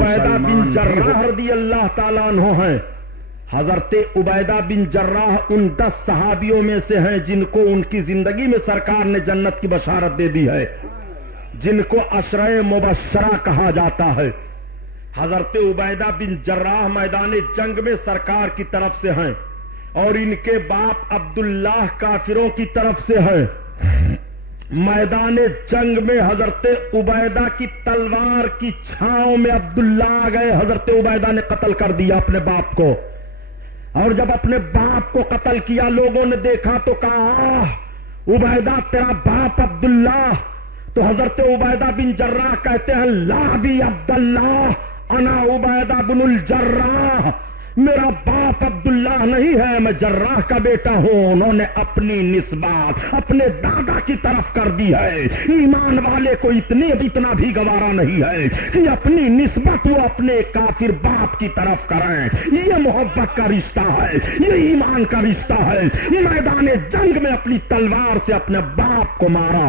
عبیدہ بن جراح رضی اللہ تعالیٰ عنہ ہیں. حضرت عبیدہ بن جراح ان 10 صحابیوں میں سے ہیں جن کو ان کی زندگی میں سرکار نے جنت کی بشارت دے دی ہے، جن کو عشرہ مبشرہ کہا جاتا ہے. حضرت عبیدہ بن جراح میدان جنگ میں سرکار کی طرف سے ہیں اور ان کے باپ عبداللہ کافروں کی طرف سے ہیں. میدان جنگ میں حضرت عبیدہ کی تلوار کی چھاؤں میں عبداللہ آ گئے. حضرت عبیدہ نے قتل کر دیا اپنے باپ کو، اور جب اپنے باپ کو قتل کیا لوگوں نے دیکھا تو کہا عبیدہ تیرا باپ عبداللہ. تو حضرت عبیدہ بن جراح کہتے ہیں لا بھی عبداللہ انا عبیدہ بن الجراح، میرا باپ عبداللہ نہیں ہے، میں جراح کا بیٹا ہوں. انہوں نے اپنی نسبت اپنے دادا کی طرف کر دی ہے. ایمان والے کو اتنا بھی گوارا نہیں ہے کہ اپنی نسبت وہ اپنے کافر باپ کی طرف کریں. یہ محبت کا رشتہ ہے، یہ ایمان کا رشتہ ہے. میدان جنگ میں اپنی تلوار سے اپنے باپ کو مارا.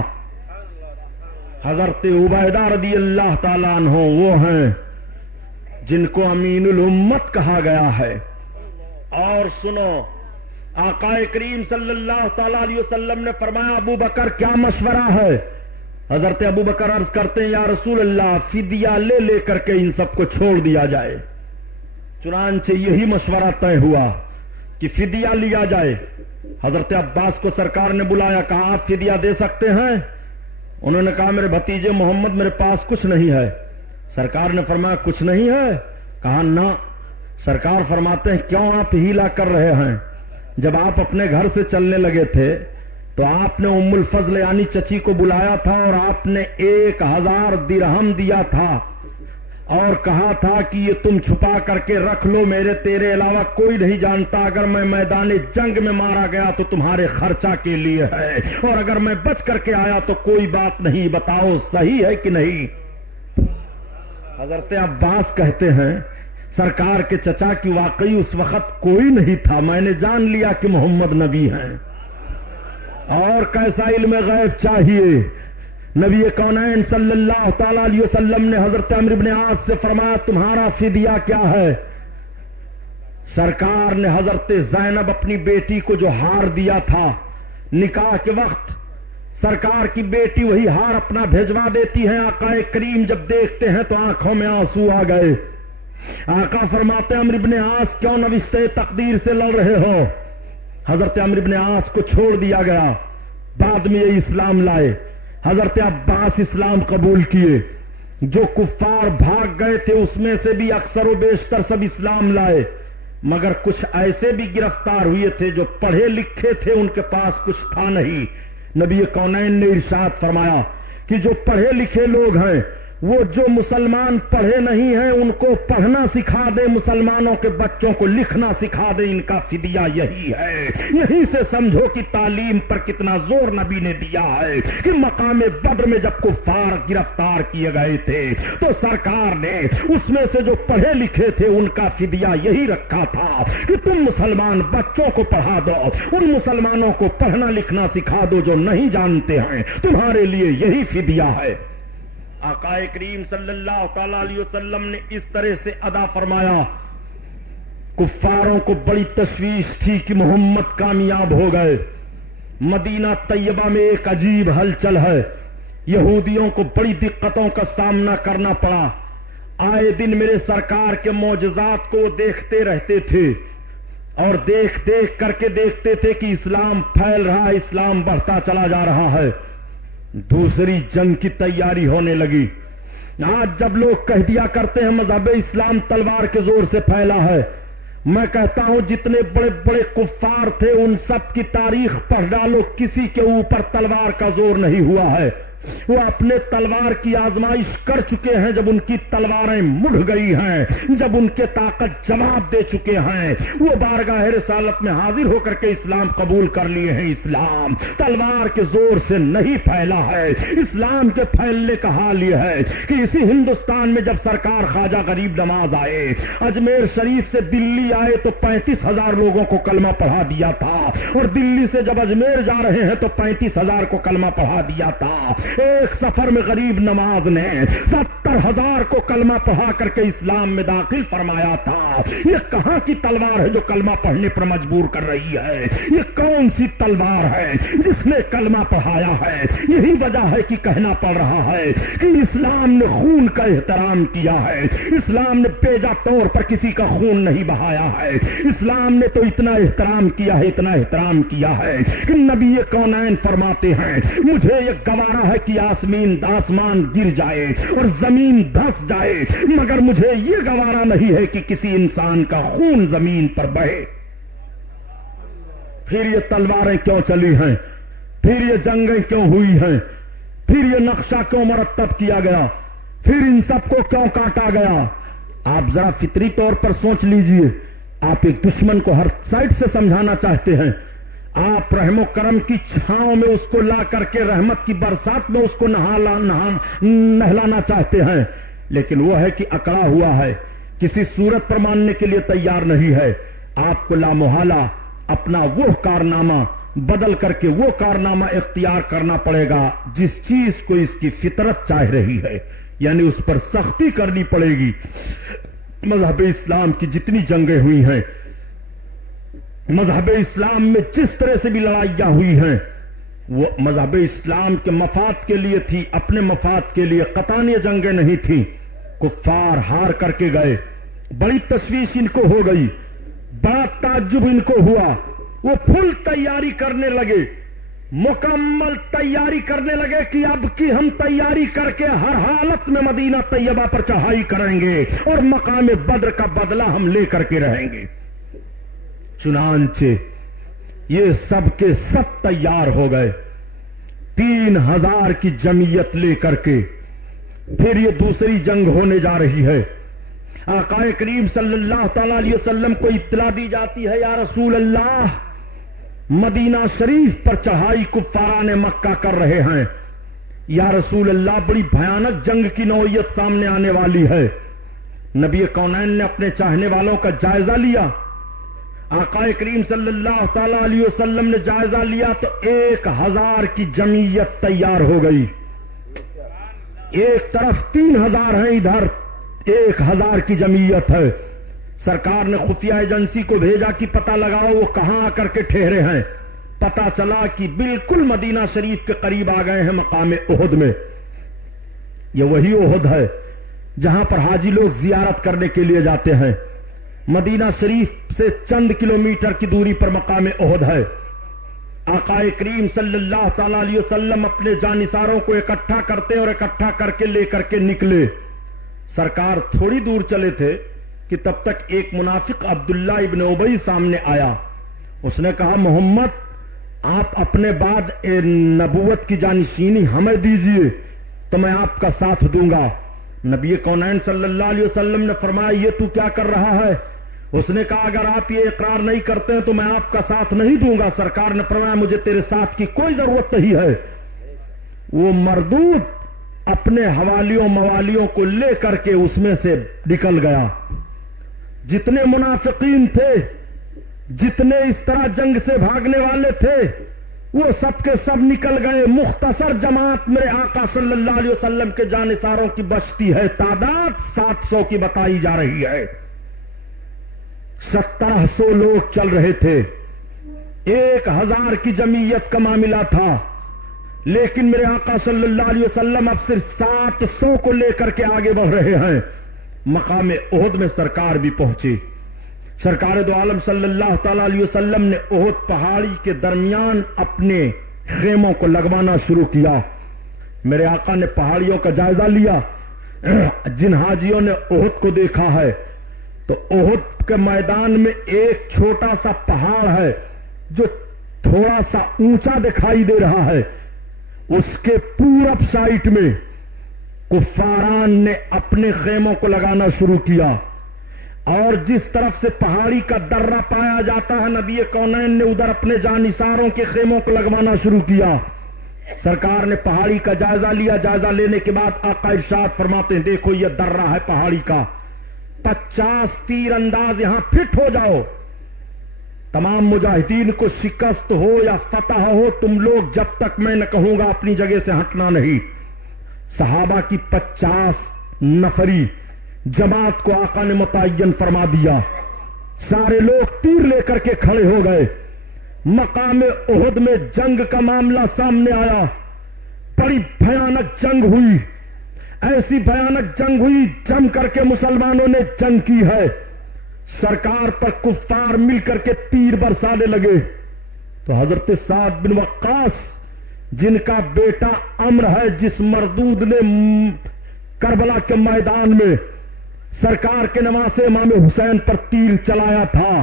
حضرت عبیدہ رضی اللہ تعالیٰ عنہ وہ ہیں جن کو امین الامت کہا گیا ہے. اور سنو، آقا کریم صلی اللہ تعالی علیہ وسلم نے فرمایا ابو بکر کیا مشورہ ہے؟ حضرت ابو بکر عرض کرتے ہیں یا رسول اللہ فدیہ لے لے کر کے ان سب کو چھوڑ دیا جائے. چنانچہ یہی مشورہ طے ہوا کہ فدیہ لیا جائے. حضرت عباس کو سرکار نے بلایا، کہا آپ فدیہ دے سکتے ہیں؟ انہوں نے کہا میرے بھتیجے محمد میرے پاس کچھ نہیں ہے. سرکار نے فرمایا کچھ نہیں ہے؟ کہا نہ. سرکار فرماتے ہیں کیوں آپ ہیلا کر رہے ہیں؟ جب آپ اپنے گھر سے چلنے لگے تھے تو آپ نے ام الفضل یعنی چچی کو بلایا تھا اور آپ نے 1000 درہم دیا تھا اور کہا تھا کہ یہ تم چھپا کر کے رکھ لو، میرے تیرے علاوہ کوئی نہیں جانتا. اگر میں میدان جنگ میں مارا گیا تو تمہارے خرچہ کے لیے ہے، اور اگر میں بچ کر کے آیا تو کوئی بات نہیں. بتاؤ صحیح ہے کہ نہیں؟ حضرت عباس کہتے ہیں سرکار کے چچا کی واقعی اس وقت کوئی نہیں تھا، میں نے جان لیا کہ محمد نبی ہیں. اور کیسا علم غیب چاہیے. نبی کونین صلی اللہ تعالی علیہ وسلم نے حضرت عمرو بن عاص سے فرمایا تمہارا فدیہ کیا ہے؟ سرکار نے حضرت زینب اپنی بیٹی کو جو ہار دیا تھا نکاح کے وقت، سرکار کی بیٹی وہی ہار اپنا بھیجوا دیتی ہے. آقا کریم جب دیکھتے ہیں تو آنکھوں میں آنسو آ گئے. آقا فرماتے عمرو بن عاص کیوں نوشتے تقدیر سے لڑ رہے ہو؟ حضرت عمرو بن عاص کو چھوڑ دیا گیا. بعد میں یہ اسلام لائے. حضرت عباس اسلام قبول کیے. جو کفار بھاگ گئے تھے اس میں سے بھی اکثر و بیشتر سب اسلام لائے، مگر کچھ ایسے بھی گرفتار ہوئے تھے جو پڑھے لکھے تھے، ان کے پاس کچھ تھا نہیں. نبی کونین نے ارشاد فرمایا کہ جو پڑھے لکھے لوگ ہیں وہ جو مسلمان پڑھے نہیں ہیں ان کو پڑھنا سکھا دے، مسلمانوں کے بچوں کو لکھنا سکھا دے. ان کا فدیہ یہی ہے. یہیں سے سمجھو کہ تعلیم پر کتنا زور نبی نے دیا ہے کہ مقام بدر میں جب کفار گرفتار کیے گئے تھے تو سرکار نے اس میں سے جو پڑھے لکھے تھے ان کا فدیہ یہی رکھا تھا کہ تم مسلمان بچوں کو پڑھا دو، ان مسلمانوں کو پڑھنا لکھنا سکھا دو جو نہیں جانتے ہیں، تمہارے لیے یہی فدیہ ہے. آقا کریم صلی اللہ تعالی علیہ وسلم نے اس طرح سے ادا فرمایا. کفاروں کو بڑی تشویش تھی کہ محمد کامیاب ہو گئے. مدینہ طیبہ میں ایک عجیب ہلچل ہے. یہودیوں کو بڑی دقتوں کا سامنا کرنا پڑا. آئے دن میرے سرکار کے معجزات کو دیکھتے رہتے تھے اور دیکھ کر کے دیکھتے تھے کہ اسلام پھیل رہا ہے، اسلام بڑھتا چلا جا رہا ہے. دوسری جنگ کی تیاری ہونے لگی. آج جب لوگ کہہ دیا کرتے ہیں مذہب اسلام تلوار کے زور سے پھیلا ہے، میں کہتا ہوں جتنے بڑے بڑے کفار تھے ان سب کی تاریخ پڑھ ڈالو، کسی کے اوپر تلوار کا زور نہیں ہوا ہے. وہ اپنے تلوار کی آزمائش کر چکے ہیں. جب ان کی تلواریں مڑ گئی ہیں، جب ان کے طاقت جواب دے چکے ہیں، وہ بارگاہ رسالت میں حاضر ہو کر کے اسلام قبول کر لیے ہیں. اسلام تلوار کے زور سے نہیں پھیلا ہے. اسلام کے پھیلنے کا حال یہ ہے کہ اسی ہندوستان میں جب سرکار خواجہ غریب نواز آئے، اجمیر شریف سے دلی آئے تو 35,000 لوگوں کو کلمہ پڑھا دیا تھا، اور دلی سے جب اجمیر جا رہے ہیں تو 35,000 کو کلمہ پڑھا دیا تھا. ایک سفر میں غریب نواز نے 70,000 کو کلمہ پڑھا کر کے اسلام میں داخل فرمایا تھا. یہ کہاں کی تلوار ہے جو کلمہ پڑھنے پر مجبور کر رہی ہے؟ یہ کون سی تلوار ہے جس نے کلمہ پڑھایا ہے؟ یہی وجہ ہے کہ کہنا پڑ رہا ہے کہ اسلام نے خون کا احترام کیا ہے. اسلام نے بیجا طور پر کسی کا خون نہیں بہایا ہے. اسلام نے تو اتنا احترام کیا ہے، اتنا احترام کیا ہے کہ نبی کونین فرماتے ہیں مجھے یہ گوارا ہے کہ آسمان گر جائے اور زمین دھس جائے، مگر مجھے یہ گوارا نہیں ہے کہ کسی انسان کا خون زمین پر بہے. پھر یہ تلواریں کیوں چلی ہیں؟ پھر یہ جنگیں کیوں ہوئی ہیں؟ پھر یہ نقشہ کیوں مرتب کیا گیا؟ پھر ان سب کو کیوں کاٹا گیا؟ آپ ذرا فطری طور پر سوچ لیجئے. آپ ایک دشمن کو ہر سائڈ سے سمجھانا چاہتے ہیں، آپ رحم و کرم کی چھاؤں میں اس کو لا کر کے رحمت کی برسات میں اس کو نہلانا چاہتے ہیں، لیکن وہ ہے کہ اکڑا ہوا ہے، کسی صورت پر ماننے کے لیے تیار نہیں ہے. آپ کو لامحالہ اپنا وہ کارنامہ بدل کر کے وہ کارنامہ اختیار کرنا پڑے گا جس چیز کو اس کی فطرت چاہ رہی ہے، یعنی اس پر سختی کرنی پڑے گی. مذہب اسلام کی جتنی جنگیں ہوئی ہیں، مذہب اسلام میں جس طرح سے بھی لڑائیاں ہوئی ہیں، وہ مذہب اسلام کے مفاد کے لیے تھی، اپنے مفاد کے لیے. قطعاً یہ جنگیں نہیں تھیں. کفار ہار کر کے گئے، بڑی تشویش ان کو ہو گئی، بڑا تعجب ان کو ہوا. وہ فل تیاری کرنے لگے، مکمل تیاری کرنے لگے کہ اب کی ہم تیاری کر کے ہر حالت میں مدینہ طیبہ پر چڑھائی کریں گے اور مقام بدر کا بدلہ ہم لے کر کے رہیں گے. چنانچہ یہ سب کے سب تیار ہو گئے 3,000 کی جمعیت لے کر کے. پھر یہ دوسری جنگ ہونے جا رہی ہے. آقا کریم صلی اللہ تعالی علیہ وسلم کو اطلاع دی جاتی ہے یا رسول اللہ مدینہ شریف پر چڑھائی کفاران مکہ کر رہے ہیں. یا رسول اللہ بڑی بھیانک جنگ کی نوعیت سامنے آنے والی ہے. نبی کونین نے اپنے چاہنے والوں کا جائزہ لیا. آقا کریم صلی اللہ تعالی علیہ وسلم نے جائزہ لیا تو 1,000 کی جمعیت تیار ہو گئی. ایک طرف 3,000 ہیں، ادھر 1,000 کی جمعیت ہے. سرکار نے خفیہ ایجنسی کو بھیجا کہ پتہ لگاؤ وہ کہاں آ کر کے ٹھہرے ہیں. پتہ چلا کہ بالکل مدینہ شریف کے قریب آ گئے ہیں، مقام احد میں. یہ وہی احد ہے جہاں پر حاجی لوگ زیارت کرنے کے لیے جاتے ہیں. مدینہ شریف سے چند کلومیٹر کی دوری پر مقام احد ہے. آقا کریم صلی اللہ تعالی علیہ وسلم اپنے جانثاروں کو اکٹھا کرتے اور اکٹھا کر کے لے کر کے نکلے. سرکار تھوڑی دور چلے تھے کہ تب تک ایک منافق عبداللہ ابن ابی سامنے آیا. اس نے کہا محمد آپ اپنے بعد نبوت کی جانشینی ہمیں دیجئے تو میں آپ کا ساتھ دوں گا. نبی کونین صلی اللہ علیہ وسلم نے فرمایا یہ تو کیا کر رہا ہے؟ اس نے کہا اگر آپ یہ اقرار نہیں کرتے ہیں تو میں آپ کا ساتھ نہیں دوں گا. سرکار نے فرمایا مجھے تیرے ساتھ کی کوئی ضرورت نہیں ہے. وہ مردود اپنے حوالیوں موالیوں کو لے کر کے اس میں سے نکل گیا. جتنے منافقین تھے، جتنے اس طرح جنگ سے بھاگنے والے تھے، وہ سب کے سب نکل گئے. مختصر جماعت میرے آقا صلی اللہ علیہ وسلم کے جانثاروں کی بچتی ہے. تعداد 700 کی بتائی جا رہی ہے. 1700 لوگ چل رہے تھے. 1,000 کی جمعیت کا معاملہ تھا، لیکن میرے آقا صلی اللہ علیہ وسلم اب صرف 700 کو لے کر کے آگے بڑھ رہے ہیں. مقام احد میں سرکار بھی پہنچے. سرکار دو عالم صلی اللہ تعالی علیہ وسلم نے احد پہاڑی کے درمیان اپنے خیموں کو لگوانا شروع کیا. میرے آقا نے پہاڑیوں کا جائزہ لیا. جن حاجیوں نے احد کو دیکھا ہے تو احد کے میدان میں ایک چھوٹا سا پہاڑ ہے جو تھوڑا سا اونچا دکھائی دے رہا ہے. اس کے پورب سائٹ میں کفاران نے اپنے خیموں کو لگانا شروع کیا، اور جس طرف سے پہاڑی کا درہ پایا جاتا ہے نبی کونین نے ادھر اپنے جانثاروں کے خیموں کو لگوانا شروع کیا. سرکار نے پہاڑی کا جائزہ لیا. جائزہ لینے کے بعد آقا ارشاد فرماتے ہیں دیکھو یہ درہ ہے پہاڑی کا، 50 تیر انداز یہاں فٹ ہو جاؤ. تمام مجاہدین کو شکست ہو یا فتح ہو، تم لوگ جب تک میں نہ کہوں گا اپنی جگہ سے ہٹنا نہیں۔ صحابہ کی 50 نفری جماعت کو آقا نے متعین فرما دیا، سارے لوگ تیر لے کر کے کھڑے ہو گئے۔ مقام احد میں جنگ کا معاملہ سامنے آیا، بڑی بھیانک جنگ ہوئی، ایسی بھیانک جنگ ہوئی جم کر کے مسلمانوں نے جنگ کی ہے۔ سرکار پر کفار مل کر کے تیر برسانے لگے تو حضرت سعد بن وقاص جن کا بیٹا عمرو ہے، جس مردود نے کربلا کے میدان میں سرکار کے نواسے امام حسین پر تیر چلایا تھا،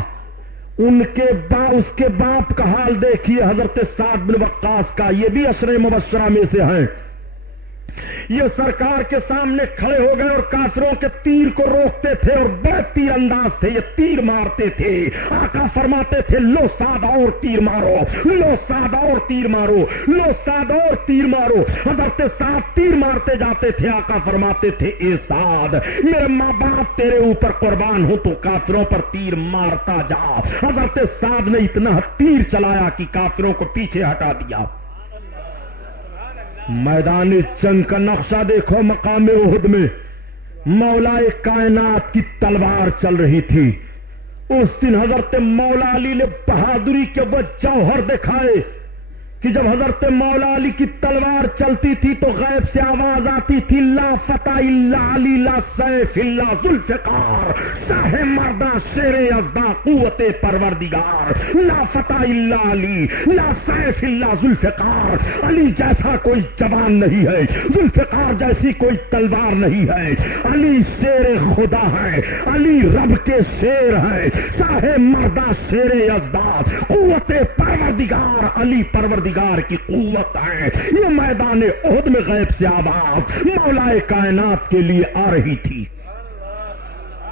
اس کے باپ کا حال دیکھیے حضرت سعد بن وقاص کا، یہ بھی عشرہ مبشرہ میں سے ہیں۔ یہ سرکار کے سامنے کھڑے ہو گئے اور کافروں کے تیر کو روکتے تھے، اور بڑے تیر انداز تھے، یہ تیر مارتے تھے۔ آقا فرماتے تھے لو سعد اور تیر مارو، لو سعد اور تیر مارو، لو سعد اور تیر مارو۔ حضرت سعد تیر مارتے جاتے تھے، آقا فرماتے تھے اے سعد میرے ماں باپ تیرے اوپر قربان ہو تو کافروں پر تیر مارتا جا۔ حضرت سعد نے اتنا تیر چلایا کہ کافروں کو پیچھے ہٹا دیا۔ میدان جنگ کا نقشہ دیکھو، مقام احد میں مولا کائنات کی تلوار چل رہی تھی۔ اس دن حضرت مولا علی نے بہادری کے وہ جوہر دکھائے کہ جب حضرت مولا علی کی تلوار چلتی تھی تو غیب سے آواز آتی تھی لا فتح الا علی لا سیف الا ذوالفقار، شاہ مردہ شیر یزداں قوت پروردگار، لا فتح الا علی لا سیف الا ذوالفقار۔ علی جیسا کوئی جوان نہیں ہے، ذوالفقار جیسی کوئی تلوار نہیں ہے۔ علی شیر خدا ہے، علی رب کے شیر ہے، شاہ مردہ شیر یزداں قوت پروردگار، علی پروردگار کی قوت ہے۔ یہ میدان احد میں غیب سے آواز مولا کائنات کے لیے آ رہی تھی۔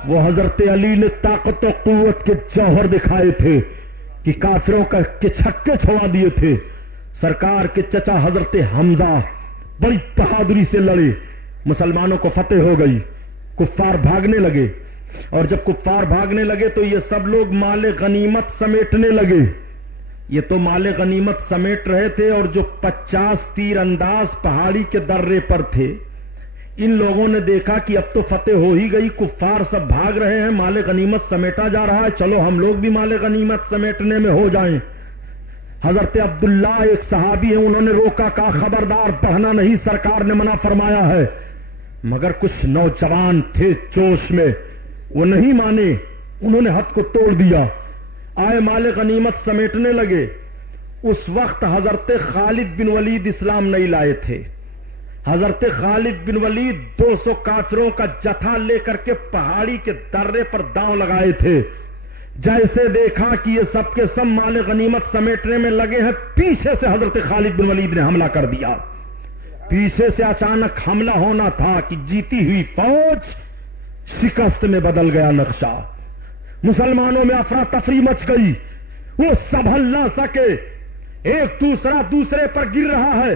وہ حضرت علی نے طاقت و قوت کے جوہر دکھائے تھے کہ کافروں کے چھکے چھوڑا دیے تھے۔ سرکار کے چچا حضرت حمزہ بڑی بہادری سے لڑے، مسلمانوں کو فتح ہو گئی، کفار بھاگنے لگے، اور جب کفار بھاگنے لگے تو یہ سب لوگ مال غنیمت سمیٹنے لگے۔ یہ تو مال غنیمت سمیٹ رہے تھے، اور جو 50 تیر انداز پہاڑی کے درے پر تھے، ان لوگوں نے دیکھا کہ اب تو فتح ہو ہی گئی، کفار سب بھاگ رہے ہیں، مال غنیمت سمیٹا جا رہا ہے، چلو ہم لوگ بھی مال غنیمت سمیٹنے میں ہو جائیں۔ حضرت عبداللہ ایک صحابی ہیں، انہوں نے روکا، کہا خبردار بڑھنا نہیں، سرکار نے منع فرمایا ہے۔ مگر کچھ نوجوان تھے جوش میں، وہ نہیں مانے، انہوں نے حد کو توڑ دیا، آئے مال غنیمت سمیٹنے لگے۔ اس وقت حضرت خالد بن ولید اسلام نہیں لائے تھے۔ حضرت خالد بن ولید 200 کافروں کا جتھا لے کر کے پہاڑی کے درے پر داؤں لگائے تھے۔ جیسے دیکھا کہ یہ سب کے سب مال غنیمت سمیٹنے میں لگے ہیں، پیچھے سے حضرت خالد بن ولید نے حملہ کر دیا۔ پیچھے سے اچانک حملہ ہونا تھا کہ جیتی ہوئی فوج شکست میں بدل گیا نقشہ۔ مسلمانوں میں افراتفری مچ گئی، وہ سنبھل نہ سکے، ایک دوسرا دوسرے پر گر رہا ہے۔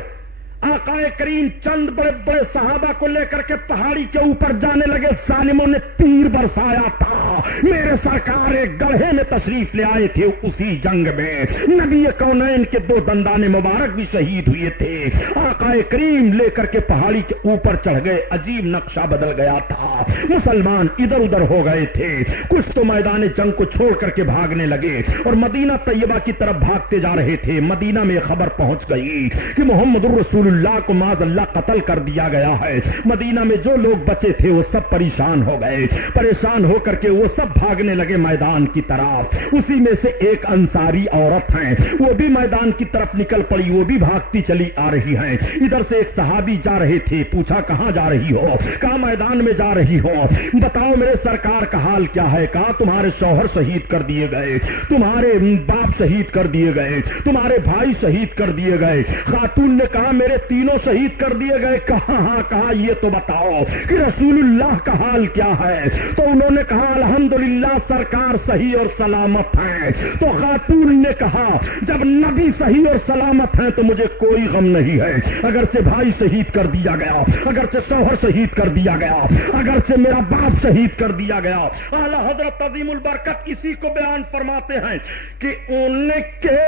آقا کریم چند بڑے بڑے صحابہ کو لے کر کے پہاڑی کے اوپر جانے لگے، ظالموں نے تیر برسایا تھا۔ میرے سرکار ایک گڑھے میں تشریف لے آئے تھے، اسی جنگ میں نبی کونین کے 2 دندان مبارک بھی شہید ہوئے تھے۔ آقا کریم لے کر کے پہاڑی کے اوپر چڑھ گئے، عجیب نقشہ بدل گیا تھا، مسلمان ادھر ادھر ہو گئے تھے، کچھ تو میدان جنگ کو چھوڑ کر کے بھاگنے لگے اور مدینہ طیبہ کی طرف بھاگتے جا رہے تھے۔ مدینہ میں خبر پہنچ گئی کہ محمد رسول اللہ کو معاذ اللہ قتل کر دیا گیا ہے۔ مدینہ میں جو لوگ بچے تھے وہ سب پریشان ہو گئے، پریشان ہو کر کے وہ سب بھاگنے لگے میدان کی طرف۔ اسی میں سے ایک انصاری عورت ہیں، وہ بھی میدان کی طرف نکل پڑی، وہ بھی بھاگتی چلی آ رہی ہیں۔ ادھر سے ایک صحابی جا رہے تھے، پوچھا کہاں جا رہی ہو؟ کہا میدان میں جا رہی ہو۔ بتاؤ میرے سرکار کا حال کیا ہے؟ کہا تمہارے شوہر شہید کر دیے گئے، تمہارے باپ شہید کر دیے گئے، تمہارے بھائی شہید کر دیے گئے۔ خاتون نے کہا میرے تینوں شہید کر دیے گئے۔ کہا ہاں، کہا یہ تو بتاؤ کہ رسول اللہ کا حال کیا ہے؟ تو انہوں نے کہا الحمدللہ سرکار صحیح اور سلامت ہیں. تو خاتون نے کہا جب نبی صحیح اور سلامت ہیں تو مجھے کوئی غم نہیں ہے. اگرچہ بھائی شہید کر دیا گیا, اگرچہ شوہر شہید کر دیا گیا, اگرچہ میرا باپ شہید کر دیا گیا. اعلی حضرت عظیم البرکت اسی کو بیان فرماتے ہیں کہ ان کے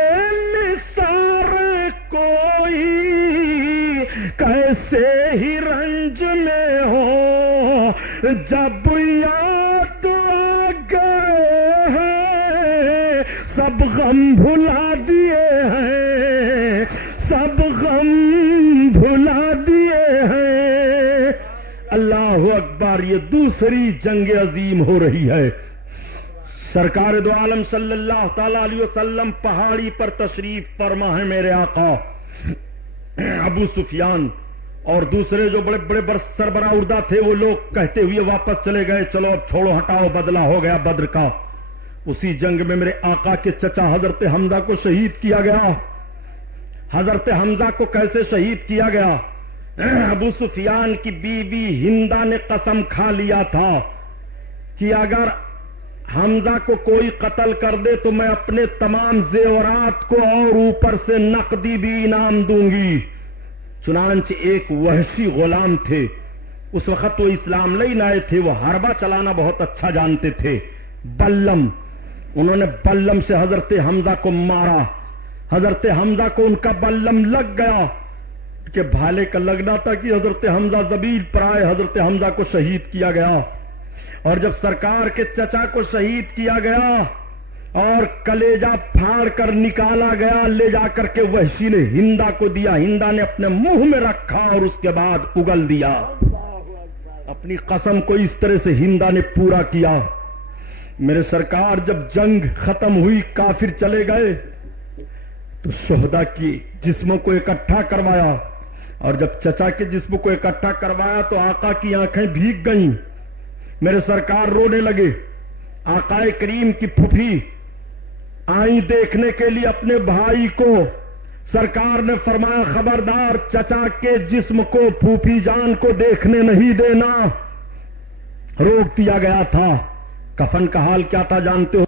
نثار کوئی کیسے ہی رنج میں ہو, جب یاد آ گئے ہیں سب غم بھلا دیے ہیں, سب غم بھلا دیے ہیں. اللہ اکبر. یہ دوسری جنگ عظیم ہو رہی ہے. سرکار دو عالم صلی اللہ تعالی علیہ وسلم پہاڑی پر تشریف فرما ہے. میرے آقا ابو سفیان اور دوسرے جو بڑے بڑے سربراہ اردہ تھے وہ لوگ کہتے ہوئے واپس چلے گئے, چلو اب چھوڑو ہٹاؤ, بدلہ ہو گیا بدر کا. اسی جنگ میں میرے آقا کے چچا حضرت حمزہ کو شہید کیا گیا. حضرت حمزہ کو کیسے شہید کیا گیا؟ ابو سفیان کی بیوی ہندا نے قسم کھا لیا تھا کہ اگر حمزہ کو کوئی قتل کر دے تو میں اپنے تمام زیورات کو اور اوپر سے نقدی بھی انعام دوں گی. چنانچہ ایک وحشی غلام تھے, اس وقت وہ اسلام لے نہ آئے تھے, وہ حربہ چلانا بہت اچھا جانتے تھے. بلم, انہوں نے بلم سے حضرت حمزہ کو مارا. حضرت حمزہ کو ان کا بلم لگ گیا کہ بھالے کا لگنا تھا کہ حضرت حمزہ زمین پر آئے. حضرت حمزہ کو شہید کیا گیا. اور جب سرکار کے چچا کو شہید کیا گیا اور کلیجہ پھاڑ کر نکالا گیا, لے جا کر کے وحشی نے ہندا کو دیا. ہندا نے اپنے منہ میں رکھا اور اس کے بعد اگل دیا. اپنی قسم کو اس طرح سے ہندا نے پورا کیا. میرے سرکار جب جنگ ختم ہوئی, کافر چلے گئے, تو شہداء کی جسموں کو اکٹھا کروایا. اور جب چچا کے جسم کو اکٹھا کروایا تو آقا کی آنکھیں بھیگ گئیں. میرے سرکار رونے لگے. آقا کریم کی پھوپھی آئی دیکھنے کے لیے اپنے بھائی کو. سرکار نے فرمایا خبردار چچا کے جسم کو پھوپھی جان کو دیکھنے نہیں دینا. روک دیا گیا تھا. کفن کا حال کیا تھا جانتے ہو؟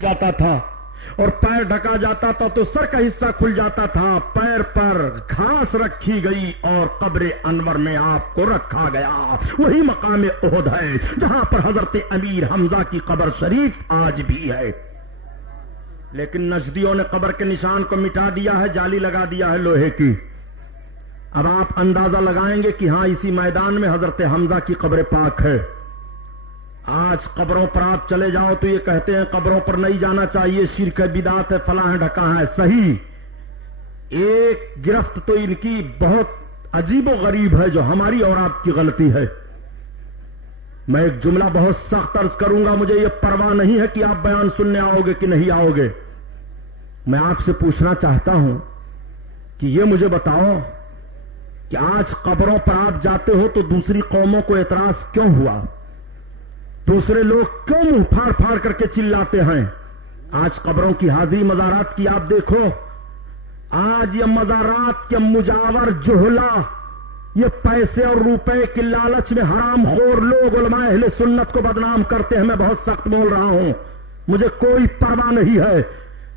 جاتا تھا اور پیر ڈھکا جاتا تھا تو سر کا حصہ کھل جاتا تھا. پیر پر گھاس رکھی گئی اور قبر انور میں آپ کو رکھا گیا. وہی مقام احد ہے جہاں پر حضرت امیر حمزہ کی قبر شریف آج بھی ہے. لیکن نجدیوں نے قبر کے نشان کو مٹا دیا ہے, جالی لگا دیا ہے لوہے کی. اب آپ اندازہ لگائیں گے کہ ہاں اسی میدان میں حضرت حمزہ کی قبر پاک ہے. آج قبروں پر آپ چلے جاؤ تو یہ کہتے ہیں قبروں پر نہیں جانا چاہیے, شرک ہے, بدعت ہے, فلاں ہے, ڈھکا ہے. صحیح, ایک گرفت تو ان کی بہت عجیب و غریب ہے جو ہماری اور آپ کی غلطی ہے. میں ایک جملہ بہت سخت عرض کروں گا, مجھے یہ پرواہ نہیں ہے کہ آپ بیان سننے آؤ گے کہ نہیں آؤ گے. میں آپ سے پوچھنا چاہتا ہوں کہ یہ مجھے بتاؤ کہ آج قبروں پر آپ جاتے ہو تو دوسری قوموں کو اعتراض کیوں ہوا؟ دوسرے لوگ کیوں منہ پھاڑ پھاڑ کر کے چلاتے ہیں؟ آج قبروں کی حاضری مزارات کی آپ دیکھو. آج یہ مزارات کے مجاور جہلا, یہ پیسے اور روپے کی لالچ میں حرام خور لوگ علماء اہل سنت کو بدنام کرتے ہیں. میں بہت سخت بول رہا ہوں, مجھے کوئی پرواہ نہیں ہے.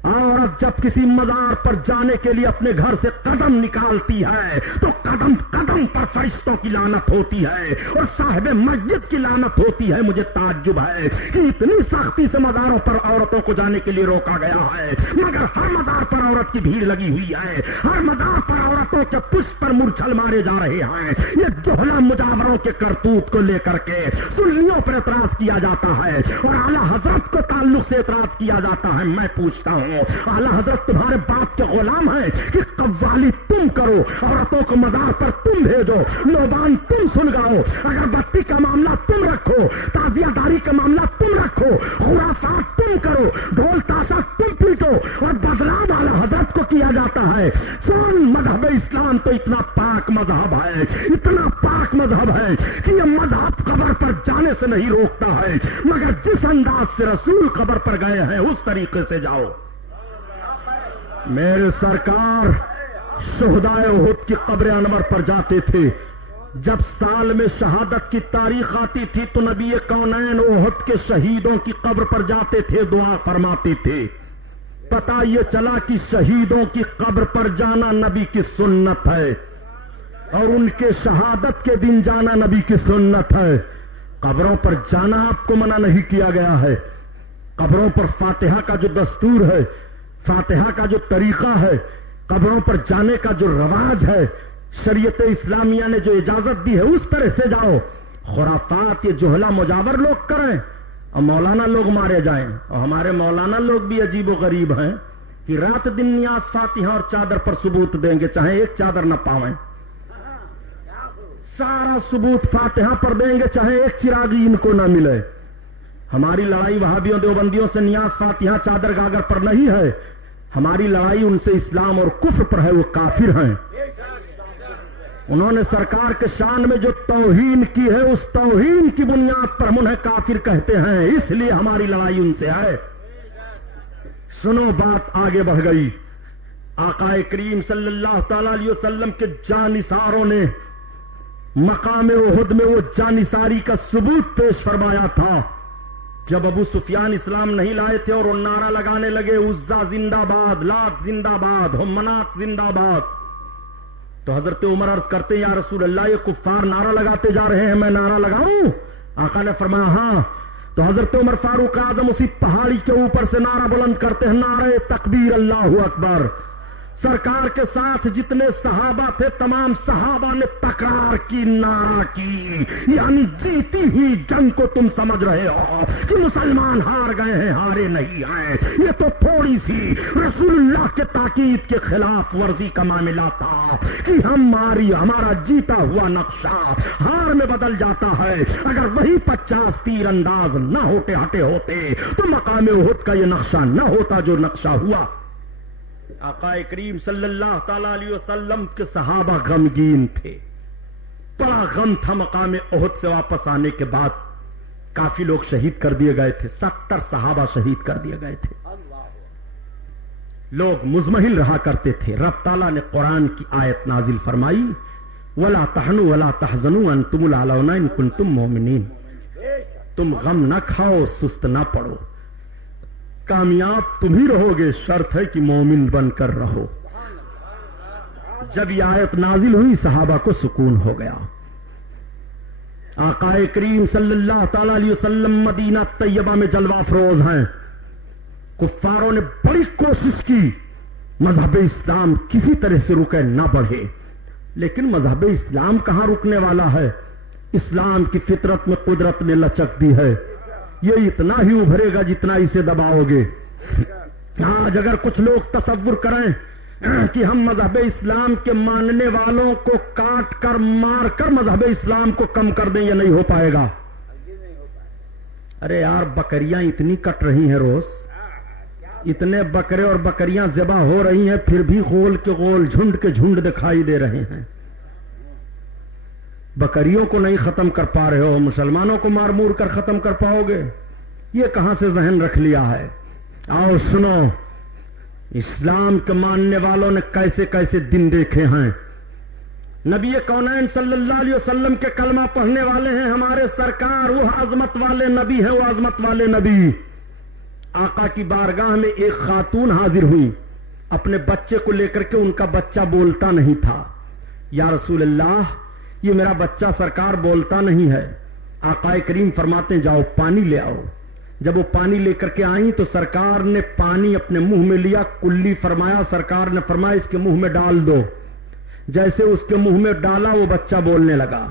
عورت جب کسی مزار پر جانے کے لیے اپنے گھر سے قدم نکالتی ہے تو قدم قدم پر فرشتوں کی لعنت ہوتی ہے اور صاحب مسجد کی لعنت ہوتی ہے. مجھے تعجب ہے کہ اتنی سختی سے مزاروں پر عورتوں کو جانے کے لیے روکا گیا ہے, مگر ہر مزار پر عورت کی بھیڑ لگی ہوئی ہے. ہر مزار پر عورتوں کے پشت پر مورچھل مارے جا رہے ہیں. یہ جوہلا مجاوروں کے کرتوت کو لے کر کے سنیوں پر اعتراض کیا جاتا ہے اور اعلی حضرت کو تعلق سے اعتراض کیا جاتا ہے. میں پوچھتا ہوں, اعلی حضرت تمہارے باپ کے غلام ہیں کہ قوالی تم کرو, عورتوں کو مزار پر تم بھیجو, لوبان تم سنگاؤ, اگربتی کا معاملہ تم رکھو, تعزیہ داری کا معاملہ تم رکھو, خرافات تم کرو, ڈھول تاشا تم پیٹو, اور بدنام اعلی حضرت کو کیا جاتا ہے. سن، مذہب اسلام تو اتنا پاک مذہب ہے، اتنا پاک مذہب ہے کہ یہ مذہب قبر پر جانے سے نہیں روکتا ہے، مگر جس انداز سے رسول قبر پر گئے ہیں اس طریقے سے جاؤ. میرے سرکار شہدائے احد کی قبر انور پر جاتے تھے. جب سال میں شہادت کی تاریخ آتی تھی تو نبی کونین احد کے شہیدوں کی قبر پر جاتے تھے، دعا فرماتے تھے. پتہ یہ چلا کہ شہیدوں کی قبر پر جانا نبی کی سنت ہے اور ان کے شہادت کے دن جانا نبی کی سنت ہے. قبروں پر جانا آپ کو منع نہیں کیا گیا ہے. قبروں پر فاتحہ کا جو دستور ہے، فاتحہ کا جو طریقہ ہے، قبروں پر جانے کا جو رواج ہے، شریعت اسلامیہ نے جو اجازت دی ہے اس طرح سے جاؤ. خرافات یہ جہلا مجاور لوگ کریں اور مولانا لوگ مارے جائیں. اور ہمارے مولانا لوگ بھی عجیب و غریب ہیں کہ رات دن نیاز فاتحہ اور چادر پر ثبوت دیں گے، چاہے ایک چادر نہ پاویں. سارا ثبوت فاتحہ پر دیں گے چاہے ایک چراغی ان کو نہ ملے. ہماری لڑائی وہابیوں دیوبندیوں سے نیاز فاتحہ چادر گاگر پر نہیں ہے، ہماری لڑائی ان سے اسلام اور کفر پر ہے. وہ کافر ہیں. انہوں نے سرکار کے شان میں جو توہین کی ہے اس توہین کی بنیاد پر ہم انہیں کافر کہتے ہیں، اس لیے ہماری لڑائی ان سے ہے. سنو، بات آگے بڑھ گئی. آقا کریم صلی اللہ تعالی علیہ وسلم کے جانثاروں نے مقام احد میں وہ جانثاری کا ثبوت پیش فرمایا تھا. جب ابو سفیان اسلام نہیں لائے تھے اور وہ نعرہ لگانے لگے عزا زندہ باد، لات زندہ باد، منات زندہ باد، تو حضرت عمر عرض کرتے ہیں یا رسول اللہ یہ کفار نعرہ لگاتے جا رہے ہیں، میں نعرہ لگاؤں؟ آقا نے فرمایا ہاں. تو حضرت عمر فاروق اعظم اسی پہاڑی کے اوپر سے نعرہ بلند کرتے ہیں، نعرہ تکبیر، اللہ اکبر. سرکار کے ساتھ جتنے صحابہ تھے تمام صحابہ نے تکرار کی، نعرہ کی. یعنی جیتی ہوئی جنگ کو تم سمجھ رہے ہو کہ مسلمان ہار گئے ہیں، ہارے نہیں ہیں. یہ تو تھوڑی سی رسول اللہ کے تاکید کے خلاف ورزی کا معاملہ تھا کہ ہمارا جیتا ہوا نقشہ ہار میں بدل جاتا ہے. اگر وہی 50 تیر انداز نہ ہٹے ہوتے تو مقام احد کا یہ نقشہ نہ ہوتا جو نقشہ ہوا. آقا کریم صلی اللہ تعالی علیہ وسلم کے صحابہ غمگین تھے. بڑا غم تھا مقام احد سے واپس آنے کے بعد. کافی لوگ شہید کر دیے گئے تھے، 70 صحابہ شہید کر دیے گئے تھے. لوگ مزمحل رہا کرتے تھے. رب تعالیٰ نے قرآن کی آیت نازل فرمائی وَلَا تَحْنُوا وَلَا تَحْزَنُوا أَنْتُمُ الْأَعْلَوْنَ إِن كُنتُم مُؤْمِنِينَ. تم غم نہ کھاؤ، سست نہ پڑو، کامیاب تم ہی رہو گے، شرط ہے کہ مومن بن کر رہو. جب یہ آیت نازل ہوئی صحابہ کو سکون ہو گیا. آقا کریم صلی اللہ تعالی علیہ وسلم مدینہ طیبہ میں جلوہ افروز ہیں. کفاروں نے بڑی کوشش کی مذہب اسلام کسی طرح سے رکے نہ بڑھے، لیکن مذہب اسلام کہاں رکنے والا ہے. اسلام کی فطرت میں قدرت نے لچک دی ہے، یہ اتنا ہی ابھرے گا جتنا اسے دباؤ گے. آج اگر کچھ لوگ تصور کریں کہ ہم مذہب اسلام کے ماننے والوں کو کاٹ کر مار کر مذہب اسلام کو کم کر دیں، یہ نہیں ہو پائے گا. ارے یار بکریاں اتنی کٹ رہی ہیں روز، اتنے بکرے اور بکریاں ذبح ہو رہی ہیں، پھر بھی غول کے غول جھنڈ کے جھنڈ دکھائی دے رہے ہیں. بکریوں کو نہیں ختم کر پا رہے ہو، مسلمانوں کو مار مور کر ختم کر پاؤ گے؟ یہ کہاں سے ذہن رکھ لیا ہے؟ آؤ سنو، اسلام کے ماننے والوں نے کیسے کیسے دن دیکھے ہیں. نبی کونین صلی اللہ علیہ وسلم کے کلمہ پڑھنے والے ہیں ہمارے سرکار، وہ عظمت والے نبی ہیں، وہ عظمت والے نبی. آقا کی بارگاہ میں ایک خاتون حاضر ہوئی اپنے بچے کو لے کر کے. ان کا بچہ بولتا نہیں تھا. یا رسول اللہ یہ میرا بچہ سرکار بولتا نہیں ہے. آقا کریم فرماتے ہیں جاؤ پانی لے آؤ. جب وہ پانی لے کر کے آئیں تو سرکار نے پانی اپنے منہ میں لیا، کلی فرمایا. سرکار نے فرمایا اس کے منہ میں ڈال دو. جیسے اس کے منہ میں ڈالا وہ بچہ بولنے لگا.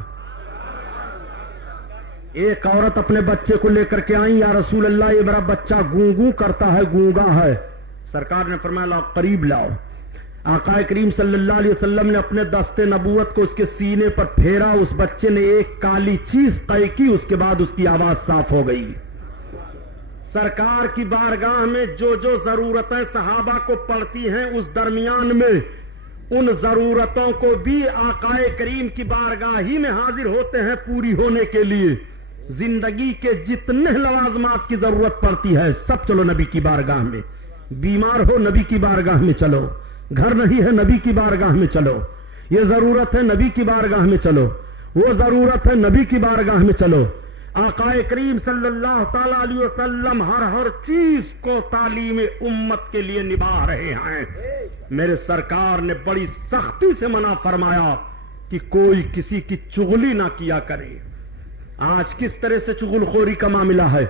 ایک عورت اپنے بچے کو لے کر کے آئی، یا رسول اللہ یہ میرا بچہ گوں گوں کرتا ہے، گونگا ہے. سرکار نے فرمایا لاؤ قریب لاؤ. آقا کریم صلی اللہ علیہ وسلم نے اپنے دست نبوت کو اس کے سینے پر پھیرا. اس بچے نے ایک کالی چیز قے کی، اس کے بعد اس کی آواز صاف ہو گئی. سرکار کی بارگاہ میں جو جو ضرورتیں صحابہ کو پڑتی ہیں اس درمیان میں ان ضرورتوں کو بھی آقا کریم کی بارگاہ ہی میں حاضر ہوتے ہیں پوری ہونے کے لیے. زندگی کے جتنے لوازمات کی ضرورت پڑتی ہے سب چلو نبی کی بارگاہ میں. بیمار ہو نبی کی بارگاہ میں چلو, گھر نہیں ہے نبی کی بارگاہ میں چلو, یہ ضرورت ہے نبی کی بارگاہ میں چلو, وہ ضرورت ہے نبی کی بارگاہ میں چلو. آقا کریم صلی اللہ تعالی علیہ وسلم ہر چیز کو تعلیم امت کے لیے نبھا رہے ہیں. میرے سرکار نے بڑی سختی سے منع فرمایا کہ کوئی کسی کی چغلی نہ کیا کرے. آج کس طرح سے چغل خوری کا معاملہ ہے,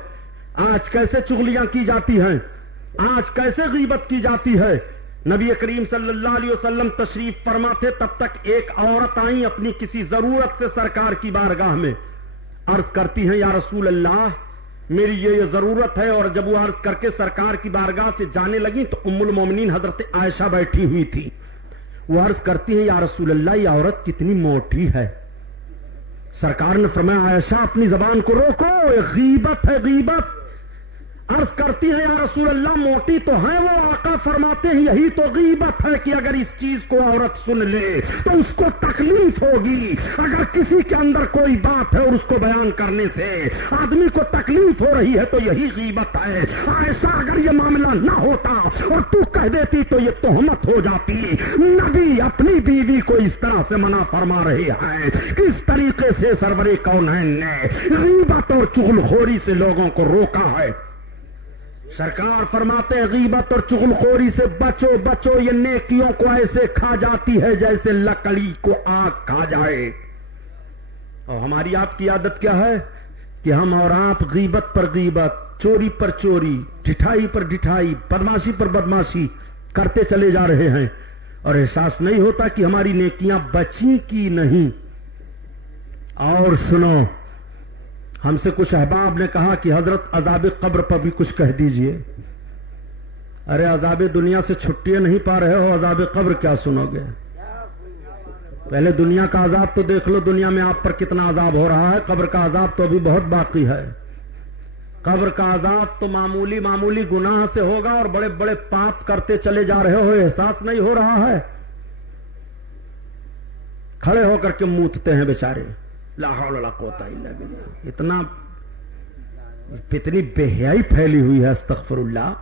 آج کیسے چغلیاں کی جاتی ہیں, آج کیسے غیبت کی جاتی ہے. نبی کریم صلی اللہ علیہ وسلم تشریف فرما تھے, تب تک ایک عورت آئی اپنی کسی ضرورت سے سرکار کی بارگاہ میں, عرض کرتی ہیں یا رسول اللہ میری یہ ضرورت ہے. اور جب وہ عرض کر کے سرکار کی بارگاہ سے جانے لگی تو ام المومنین حضرت عائشہ بیٹھی ہوئی تھی. وہ عرض کرتی ہیں یا رسول اللہ یہ عورت کتنی موٹی ہے. سرکار نے فرمایا عائشہ اپنی زبان کو روکو, یہ غیبت ہے غیبت. عرض کرتی ہے یا رسول اللہ موٹی تو ہے وہ, آقا فرماتے ہیں یہی تو غیبت ہے کہ اگر اس چیز کو عورت سن لے تو اس کو تکلیف ہوگی. اگر کسی کے اندر کوئی بات ہے اور اس کو بیان کرنے سے آدمی کو تکلیف ہو رہی ہے تو یہی غیبت ہے. ایسا اگر یہ معاملہ نہ ہوتا اور تو کہہ دیتی تو یہ تہمت ہو جاتی. نبی اپنی بیوی کو اس طرح سے منع فرما رہے ہیں. کس طریقے سے سرور کونین نے غیبت اور چغل خوری سے لوگوں کو روکا ہے. سرکار فرماتے ہیں غیبت اور چغل خوری سے بچو بچو, یہ نیکیوں کو ایسے کھا جاتی ہے جیسے لکڑی کو آگ کھا جائے. اور ہماری آپ کی عادت کیا ہے کہ ہم اور آپ غیبت پر غیبت, چوری پر چوری, ڈھٹائی پر ڈھٹائی, بدماشی پر بدماشی کرتے چلے جا رہے ہیں اور احساس نہیں ہوتا کہ ہماری نیکیاں بچی کی نہیں. اور سنو, ہم سے کچھ احباب نے کہا کہ حضرت عذاب قبر پر بھی کچھ کہہ دیجئے. ارے عذاب دنیا سے چھٹیاں نہیں پا رہے ہو, عذاب قبر کیا سنو گے؟ پہلے دنیا کا عذاب تو دیکھ لو, دنیا میں آپ پر کتنا عذاب ہو رہا ہے. قبر کا عذاب تو ابھی بہت باقی ہے. قبر کا عذاب تو معمولی معمولی گناہ سے ہوگا اور بڑے بڑے پاپ کرتے چلے جا رہے ہو, احساس نہیں ہو رہا ہے. کھڑے ہو کر کے موتتے ہیں بیچارے, لا حول ولا قوت الا باللہ. اتنی بے حیائی پھیلی ہوئی ہے, استغفر اللہ.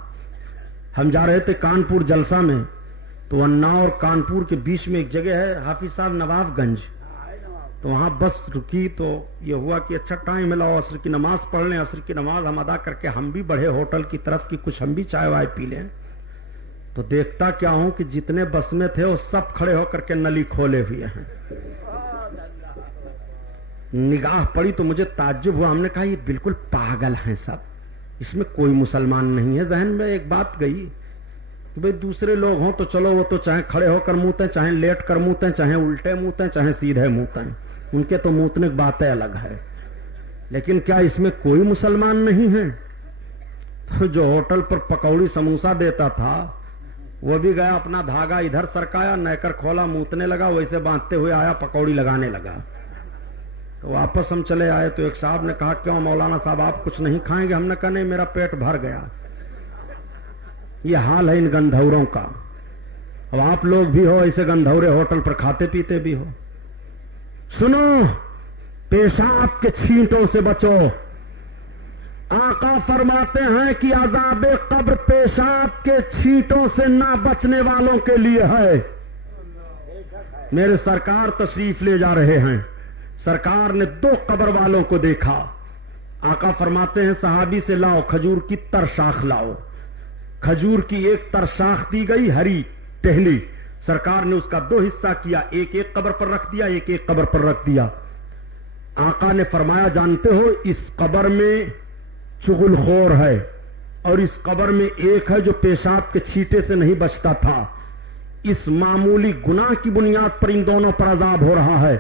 ہم جا رہے تھے کانپور جلسہ میں, تو اناؤ اور کانپور کے بیچ میں ایک جگہ ہے حافظ صاحب نواب گنج, تو وہاں بس رکی. تو یہ ہوا کہ اچھا ٹائم ملا, عصر کی نماز پڑھ لیں. عصر کی نماز ہم ادا کر کے ہم بھی بڑھے ہوٹل کی طرف کی, کچھ ہم بھی چائے وائے پی لیں. تو دیکھتا کیا ہوں کہ جتنے بس میں تھے وہ سب کھڑے ہو کر کے نلی کھولے ہوئے ہیں. نگاہ پڑی تو مجھے تعجب ہوا. ہم نے کہا یہ بالکل پاگل ہیں سب, اس میں کوئی مسلمان نہیں ہے. ذہن میں ایک بات گئی کہ بھئی دوسرے لوگ ہوں تو چلو, وہ تو چاہے کھڑے ہو کر موتیں, چاہے لیٹ کر موتیں, چاہے الٹے موتیں, چاہے سیدھے موتیں, ان کے تو موتنے کی باتیں الگ ہے. لیکن کیا اس میں کوئی مسلمان نہیں ہے؟ تو جو ہوٹل پر پکوڑی سموسا دیتا تھا وہ بھی گیا, اپنا دھاگا ادھر سرکایا, نیکر کھولا, موتنے لگا, ویسے باندھتے ہوئے آیا, پکوڑی لگانے لگا. تو واپس ہم چلے آئے تو ایک صاحب نے کہا کیوں مولانا صاحب آپ کچھ نہیں کھائیں گے؟ ہم نے کہا نہیں, میرا پیٹ بھر گیا. یہ حال ہے ان گندھوروں کا. اب آپ لوگ بھی ہو ایسے گندھورے, ہوٹل پر کھاتے پیتے بھی ہو. سنو, پیشاب کے چھینٹوں سے بچو. آقا فرماتے ہیں کہ عذاب قبر پیشاب کے چھینٹوں سے نہ بچنے والوں کے لیے ہے. میرے سرکار تشریف لے جا رہے ہیں. سرکار نے 2 قبر والوں کو دیکھا. آقا فرماتے ہیں صحابی سے لاؤ کھجور کی ترشاخ لاؤ. کھجور کی ایک ترشاخ دی گئی, ہری ٹہلی. سرکار نے اس کا 2 حصہ کیا, ایک ایک قبر پر رکھ دیا, ایک ایک قبر پر رکھ دیا. آقا نے فرمایا جانتے ہو اس قبر میں چغل خور ہے اور اس قبر میں ایک ہے جو پیشاب کے چھینٹے سے نہیں بچتا تھا. اس معمولی گناہ کی بنیاد پر ان دونوں پر عذاب ہو رہا ہے.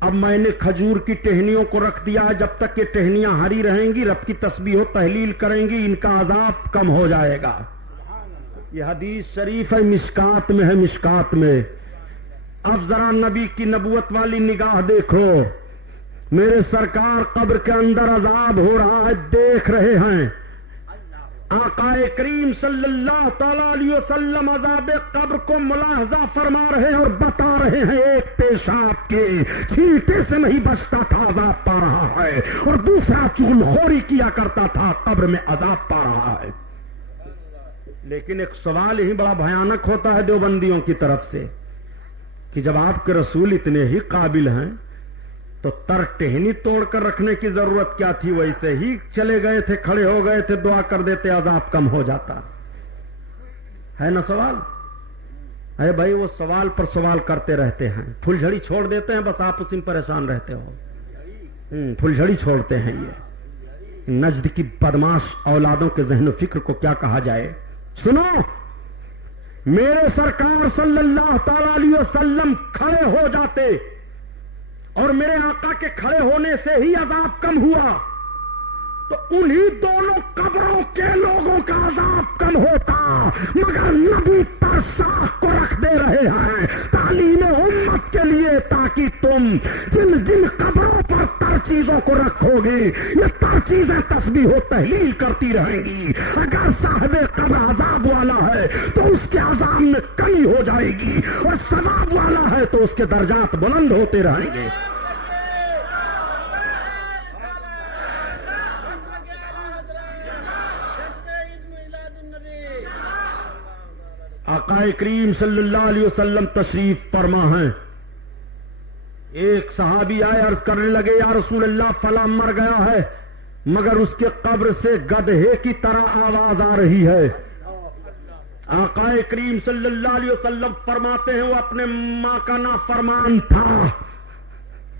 اب میں نے کھجور کی ٹہنیوں کو رکھ دیا ہے, جب تک یہ ٹہنیاں ہری رہیں گی, رب کی تسبیح و تحلیل کریں گی, ان کا عذاب کم ہو جائے گا. یہ حدیث شریف ہے, مشکات میں ہے, مشکات میں. اب ذرا نبی کی نبوت والی نگاہ دیکھو. میرے سرکار قبر کے اندر عذاب ہو رہا ہے, دیکھ رہے ہیں. آقا کریم صلی اللہ تعالی علیہ وسلم عذاب قبر کو ملاحظہ فرما رہے ہیں اور بتا رہے ہیں ایک پیشاب کے چھینٹے سے نہیں بچتا تھا عذاب پا رہا ہے، اور دوسرا چغلخوری کیا کرتا تھا قبر میں عذاب پا رہا ہے۔ لیکن ایک سوال ہی بڑا بھیانک ہوتا ہے دیوبندیوں کی طرف سے کہ جب آپ کے رسول اتنے ہی قابل ہیں تو تر ٹہنی توڑ کر رکھنے کی ضرورت کیا تھی؟ ویسے ہی چلے گئے تھے، کھڑے ہو گئے تھے، دعا کر دیتے عذاب کم ہو جاتا ہے نا سوال؟ اے بھائی وہ سوال پر سوال کرتے رہتے ہیں، پھلجھڑی چھوڑ دیتے ہیں، بس آپ اسی میں پریشان رہتے ہو، پھلجھڑی چھوڑتے ہیں۔ یہ نجد کی بدماش اولادوں کے ذہن و فکر کو کیا کہا جائے؟ سنو، میرے سرکار صلی اللہ تعالی علیہ وسلم کھڑے ہو جاتے اور میرے آقا کے کھڑے ہونے سے ہی عذاب کم ہوا تو انہی دونوں قبروں کے لوگوں کا عذاب کم ہوتا، مگر نبی پر شاخ کو رکھ دے رہے ہیں تعلیم امت کے لیے، تاکہ تم جن جن قبروں پر تر چیزوں کو رکھو گے یہ تر چیزیں تسبیح و تحلیل کرتی رہیں گی۔ اگر صاحب قبر عذاب والا ہے تو اس کے عذاب میں کمی ہو جائے گی، اور ثواب والا ہے تو اس کے درجات بلند ہوتے رہیں گے۔ آقا کریم صلی اللہ علیہ وسلم تشریف فرما ہیں۔ ایک صحابی آئے، عرض کرنے لگے یا رسول اللہ فلاں مر گیا ہے مگر اس کے قبر سے گدھے کی طرح آواز آ رہی ہے۔ آقا کریم صلی اللہ علیہ وسلم فرماتے ہیں وہ اپنے ماں کا نافرمان تھا۔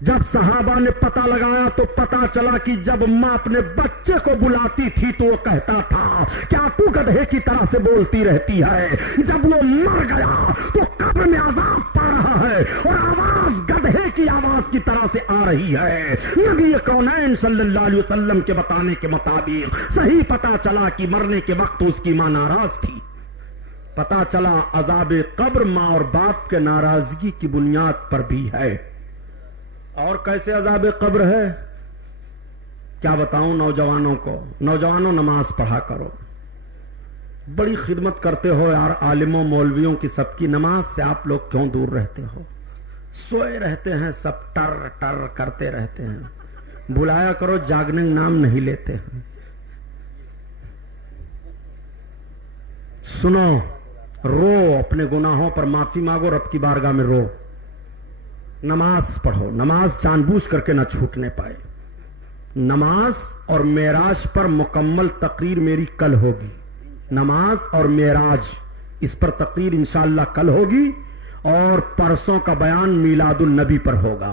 جب صحابہ نے پتہ لگایا تو پتہ چلا کہ جب ماں اپنے بچے کو بلاتی تھی تو وہ کہتا تھا کیا تو گدھے کی طرح سے بولتی رہتی ہے؟ جب وہ مر گیا تو قبر میں عذاب پا رہا ہے اور آواز گدھے کی آواز کی طرح سے آ رہی ہے۔ نبی کونین صلی اللہ علیہ وسلم کے بتانے کے مطابق صحیح پتہ چلا کہ مرنے کے وقت اس کی ماں ناراض تھی۔ پتہ چلا عذاب قبر ماں اور باپ کے ناراضگی کی بنیاد پر بھی ہے۔ اور کیسے عذاب قبر ہے کیا بتاؤں نوجوانوں کو؟ نوجوانوں نماز پڑھا کرو، بڑی خدمت کرتے ہو یار عالموں مولویوں کی، سب کی نماز سے آپ لوگ کیوں دور رہتے ہو؟ سوئے رہتے ہیں سب، ٹر ٹر کرتے رہتے ہیں، بلایا کرو، جاگنے نام نہیں لیتے ہیں۔ سنو، رو، اپنے گناہوں پر معافی مانگو، رب کی بارگاہ میں رو، نماز پڑھو، نماز جان بوجھ کر کے نہ چھوٹنے پائے۔ نماز اور معراج پر مکمل تقریر میری کل ہوگی، نماز اور معراج اس پر تقریر انشاءاللہ کل ہوگی، اور پرسوں کا بیان میلاد النبی پر ہوگا۔